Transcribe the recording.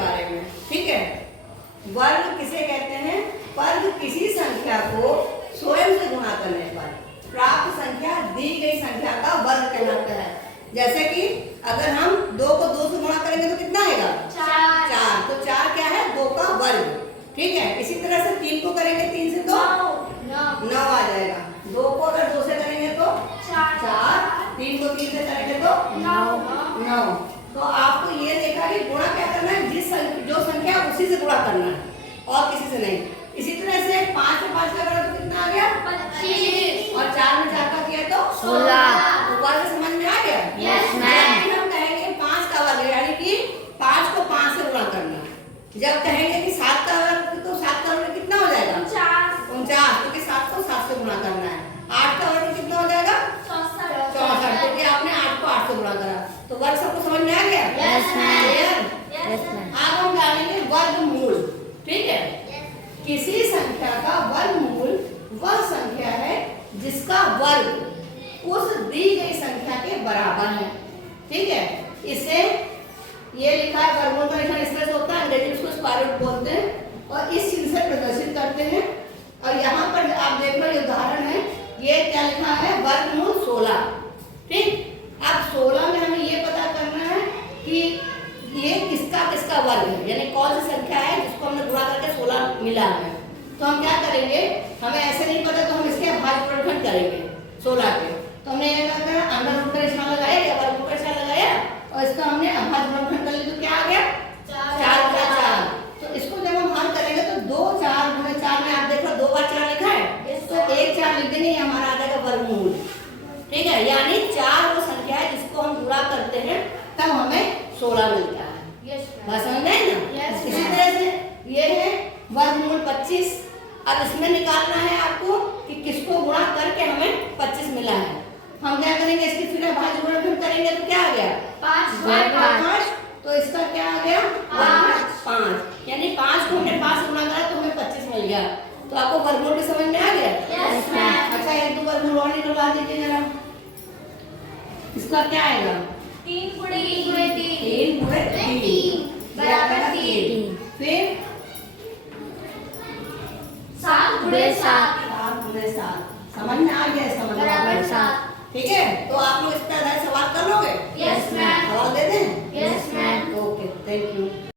बारे में। ठीक है, वर्ग किसे कहते हैं? वर्ग किसी संख्या को स्वयं से गुणा करने पर प्राप्त संख्या दी गई संख्या का वर्ग कहलाता है। जैसे कि अगर हम 2 को 2 से गुणा करेंगे तो कितना आएगा? 4। तो 4 क्या है? 2 का वर्ग। ठीक है, इसी तरह से 3 को करेंगे, 3 से 2 9 आ जाएगा। 2 को अगर 2 से करेंगे तो 4, 3 को 3 से करेंगे तो 9। तो आपको ये देखा कि गुणा क्या करना है? जो संख्या उसी से गुणा करना है और किसी से नहीं। इसी तरह से 5 में 5 का करा तो कितना आ गया? 25। और 4 में 4 का किया तो 16। वर्ग समझ में आ गया? Yes ma'am. हम कहेंगे 5 का वर्ग यानी कि 5 को 5 से गुणा करना। जब कहेंगे कि 7 का वर्ग तो 7 का वर्ग कितना हो जाएगा? 49, क्योंकि 7 को 7 से गुणा करना है। 8 का वर्ग कितना हो जाएगा? 64, क्योंकि आपने 8 को 8 से गुणा करा। तो वर्ग सबको समझ में आ गया? Yes ma'am. अब हम जानेंगे वर्गमूल। ठीक है, किसी संख्या का वर्गमूल वह संख्या है जिसका वर्ग उस दी गई संख्या के बराबर है। ठीक है, इसे ये लिखा है, वर्गमूल का निशान इस तरह से होता है, अंग्रेजी में इसको स्क्वायर रूट बोलते हैं और इस चिन्ह से प्रदर्शित करते हैं। और यहाँ पर आप देख लो, ये उदाहरण है, ये क्या लिखा है? वर्गमूल 16। ठीक, अब 16 में हमें ये पता करना है कि ये किसका किसका वर्ग है, यानी कौन सी संख्या है जिसको हमने गुणा करके 16 मिला है। तो हम क्या करेंगे? हमें ऐसे नहीं पता तो हम इसके भाज्य गुणनखंड करेंगे 16 के। तो हमने ये क्या करा? अंडर रूट का निशान लगाया या वर्ग का निशान लगाया और इसका हमने भाज्य गुणनखंड कर लिया। तो क्या आ गया? 4 का 4। तो इसको जब हम हल करेंगे तो 2 4 गुणे 4 में आप देखो 2 बार 4 लिखा है, तो 1 4 लिख देंगे, हमारा आ जाएगा वर्गमूल। ठीक है, यानी 4 वो संख्या है जिसको हम गुणा करते हैं तब हमें 16 मिलता है। बात समझ में आई ना? इसी तरह से ये है वर्गमूल 25। अब इसमें निकालना है आपको कि किसको गुणा करके हमें 25 मिला है। हम क्या करेंगे? इसकी फिर भाज्य गुणनखंड करेंगे तो क्या आ गया? 5। तो इसका क्या आ गया? 5। यानी 5 को हमने 5 गुणा करा तो हमें 25 मिल गया। तो आपको वर्गमूल भी समझ में आ गया? Yes ma'am. अच्छा, 1 2 वर्गमूल और निकलवा दीजिए जरा। इसका क्या आएगा? 3 गुणे 3 3 गुणे 3 बराबर 3। फिर 7 गुणे 7 7 गुणे 7। समझ में आ गया? समझ में बराबर 7। ठीक है, तो आप लोग इस पे आधारित सवाल कर लोगे? Yes ma'am. सवाल दे दें? Yes ma'am. Okay, thank you.